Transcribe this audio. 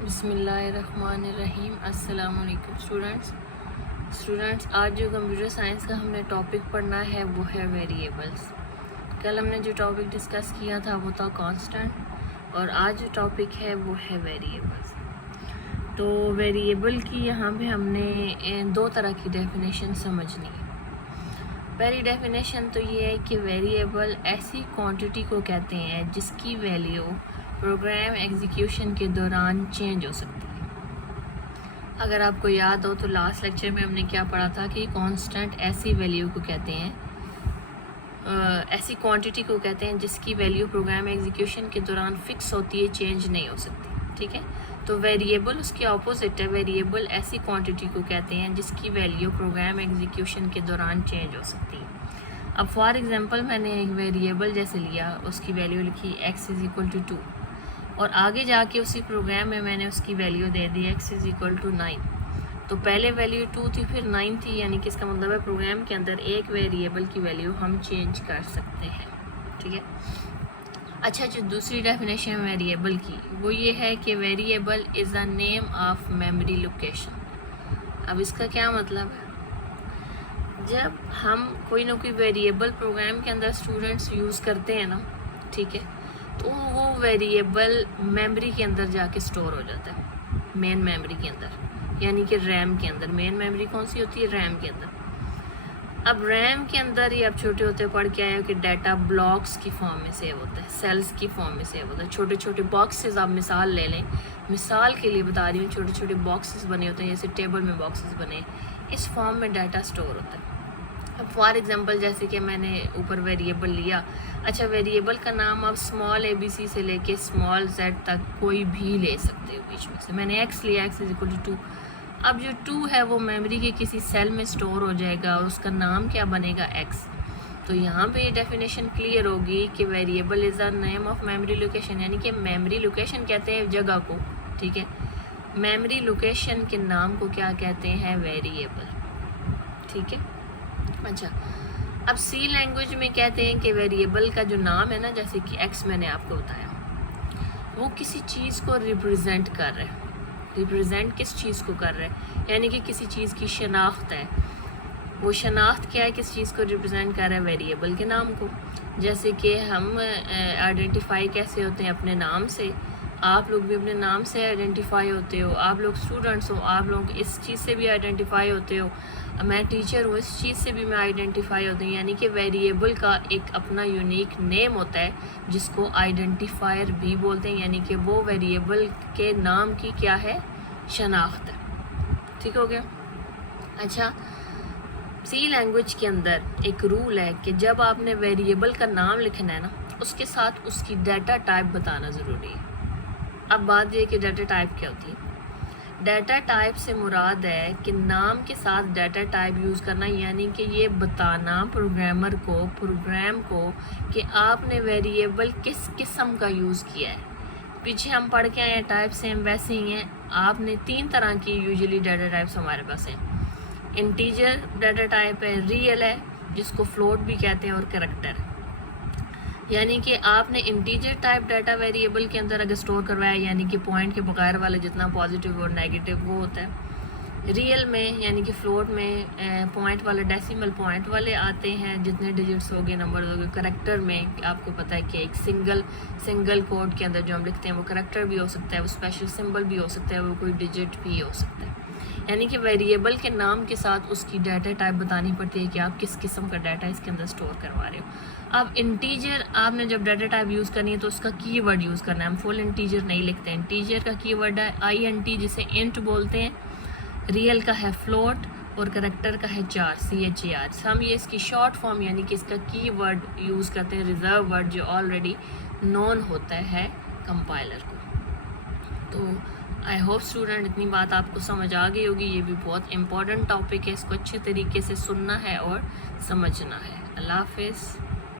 بسم اللہ الرحمن الرحیم۔ السلام علیکم اسٹوڈنٹس، آج جو کمپیوٹر سائنس کا ہم نے ٹاپک پڑھنا ہے وہ ہے ویریبلس۔ کل ہم نے جو ٹاپک ڈسکس کیا تھا وہ تھا کانسٹنٹ، اور آج جو ٹاپک ہے وہ ہے ویریبلس۔ تو ویریبل کی یہاں پہ ہم نے دو طرح کی ڈیفینیشن سمجھنی ہے۔ پہلی ڈیفینیشن تو یہ ہے کہ ویریبل ایسی کوانٹٹی کو کہتے ہیں جس کی ویلیو پروگرام ایگزیکیوشن کے دوران چینج ہو سکتی ہے۔ اگر آپ کو یاد ہو تو لاسٹ لیکچر میں ہم نے کیا پڑھا تھا کہ کانسٹنٹ ایسی ویلیو کو کہتے ہیں، ایسی کوانٹٹی کو کہتے ہیں جس کی ویلیو پروگرام ایگزیکیوشن کے دوران فکس ہوتی ہے، چینج نہیں ہو سکتی، ٹھیک ہے۔ تو ویریبل اس کے اپوزٹ ہے، ویریبل ایسی کوانٹٹی کو کہتے ہیں جس کی ویلیو پروگرام ایگزیکیوشن کے دوران چینج ہو سکتی ہے۔ اب فار ایگزامپل میں نے ایک ویریبل جیسے لیا، اس کی ویلیو لکھی x=2، اور آگے جا کے اسی پروگرام میں نے اس کی ویلیو دے دی x=9۔ تو پہلے ویلیو 2 تھی، پھر 9 تھی، یعنی کہ اس کا مطلب ہے پروگرام کے اندر ایک ویریبل کی ویلیو ہم چینج کر سکتے ہیں، ٹھیک ہے۔ اچھا، جو دوسری ڈیفینیشن ویریبل کی وہ یہ ہے کہ variable is a name of memory location. اب اس کا کیا مطلب ہے؟ جب ہم کوئی نہ کوئی ویریبل پروگرام کے اندر اسٹوڈنٹس یوز کرتے ہیں نا، ٹھیک ہے، تو وہ ویریبل میموری کے اندر جا کے سٹور ہو جاتا ہے، مین میموری کے اندر، یعنی کہ ریم کے اندر۔ مین میموری کون سی ہوتی ہے؟ ریم کے اندر۔ اب ریم کے اندر یہ آپ چھوٹے ہوتے پڑھ کے آئے ہو کہ ڈیٹا بلاکس کی فارم میں سیو ہوتا ہے، سیلز کی فارم میں سیو ہوتا ہے، چھوٹے چھوٹے باکسز۔ آپ مثال لے لیں، مثال کے لیے بتا رہی ہوں، چھوٹے چھوٹے باکسز بنے ہوتے ہیں، جیسے ٹیبل میں باکسز بنے، اس فارم میں ڈیٹا سٹور ہوتا ہے۔ اب فار ایگزامپل جیسے کہ میں نے اوپر ویریبل لیا، اچھا ویریبل کا نام آپ اسمال ABC سے لے کے اسمال Z تک کوئی بھی لے سکتے ہو بیچ میں سے۔ میں نے x لیا، x=2۔ اب جو 2 ہے وہ میموری کے کسی سیل میں سٹور ہو جائے گا، اور اس کا نام کیا بنے گا؟ x۔ تو یہاں پہ یہ ڈیفینیشن کلیئر ہوگی کہ variable is a name of memory location, یعنی کہ میموری لوکیشن کہتے ہیں جگہ کو، ٹھیک ہے۔ میموری لوکیشن کے نام کو کیا کہتے ہیں؟ ویریبل، ٹھیک ہے۔ اچھا، اب سی لینگویج میں کہتے ہیں کہ ویریبل کا جو نام ہے نا، جیسے کہ ایکس میں نے آپ کو بتایا، وہ کسی چیز کو ریپرزینٹ کر رہا ہے۔ ریپرزینٹ کس چیز کو کر رہا ہے؟ یعنی کہ کسی چیز کی شناخت ہے۔ وہ شناخت کیا ہے؟ کس چیز کو ریپرزینٹ کر رہا ہے؟ ویریبل کے نام کو۔ جیسے کہ ہم آئیڈینٹیفائی کیسے ہوتے ہیں؟ اپنے نام سے۔ آپ لوگ بھی اپنے نام سے آئیڈینٹیفائی ہوتے ہو، آپ لوگ اسٹوڈنٹس ہو، آپ لوگ اس چیز سے بھی آئیڈینٹیفائی ہوتے ہو، میں ٹیچر ہوں، اس چیز سے بھی میں آئیڈینٹیفائی ہوتی ہوں۔ یعنی کہ ویریبل کا ایک اپنا یونیک نیم ہوتا ہے جس کو آئیڈینٹیفائر بھی بولتے ہیں، یعنی کہ وہ ویریبل کے نام کی کیا ہے؟ شناخت ہے، ٹھیک ہو گیا۔ اچھا، سی لینگویج کے اندر ایک رول ہے کہ جب آپ نے ویریبل کا نام لکھنا ہے نا، اس کے ساتھ اس کی ڈیٹا ٹائپ بتانا ضروری ہے۔ اب بات یہ کہ ڈیٹا ٹائپ کیا ہوتی ہے؟ ڈیٹا ٹائپ سے مراد ہے کہ نام کے ساتھ ڈیٹا ٹائپ یوز کرنا، یعنی کہ یہ بتانا پروگرامر کو، پروگرام کو، کہ آپ نے ویریبل کس قسم کا یوز کیا ہے۔ پیچھے ہم پڑھ کے آئے ہیں ٹائپ سیم ویسے ہی ہیں۔ آپ نے 3 طرح کی یوزلی ڈیٹا ٹائپس ہمارے پاس ہیں۔ انٹیجر ڈیٹا ٹائپ ہے، ریئل ہے جس کو فلوٹ بھی کہتے ہیں، اور کریکٹر ہے۔ یعنی کہ آپ نے انٹیجر ٹائپ ڈیٹا ویریبل کے اندر اگر سٹور کروایا، یعنی کہ پوائنٹ کے بغیر والا جتنا پازیٹیو اور نیگیٹو وہ ہوتا ہے۔ ریئل میں یعنی کہ فلوٹ میں پوائنٹ والے، ڈیسیمل پوائنٹ والے آتے ہیں، جتنے ڈیجٹس ہوگے، نمبر ہوگے۔ کریکٹر میں آپ کو پتہ ہے کہ ایک سنگل کوڈ کے اندر جو ہم لکھتے ہیں وہ کریکٹر بھی ہو سکتا ہے، وہ اسپیشل سمبل بھی ہو سکتا ہے، وہ کوئی ڈیجٹ بھی ہو سکتا ہے۔ یعنی کہ ویریبل کے نام کے ساتھ اس کی ڈیٹا ٹائپ بتانی پڑتی ہے کہ آپ کس قسم کا ڈیٹا اس کے اندر سٹور کروا رہے ہو۔ اب انٹیجر آپ نے جب ڈیٹا ٹائپ یوز کرنی ہے تو اس کا کی ورڈ یوز کرنا ہے۔ ہم فل انٹیجر نہیں لکھتے ہیں، انٹیجر کا کی ورڈ ہے INT، جسے انٹ بولتے ہیں۔ ریئل کا ہے فلوٹ، اور کریکٹر کا ہے چار، CHAR۔ ہم یہ اس کی شارٹ فارم یعنی کہ اس کا کی ورڈ یوز کرتے ہیں، ریزرو ورڈ جو آلریڈی نون ہوتا ہے کمپائلر کو۔ تو آئی ہوپ اسٹوڈنٹ اتنی بات آپ کو سمجھ آ گئی ہوگی۔ یہ بھی بہت امپورٹنٹ ٹاپک ہے، اس کو اچھے طریقے سے سننا ہے اور سمجھنا ہے۔ اللہ حافظ۔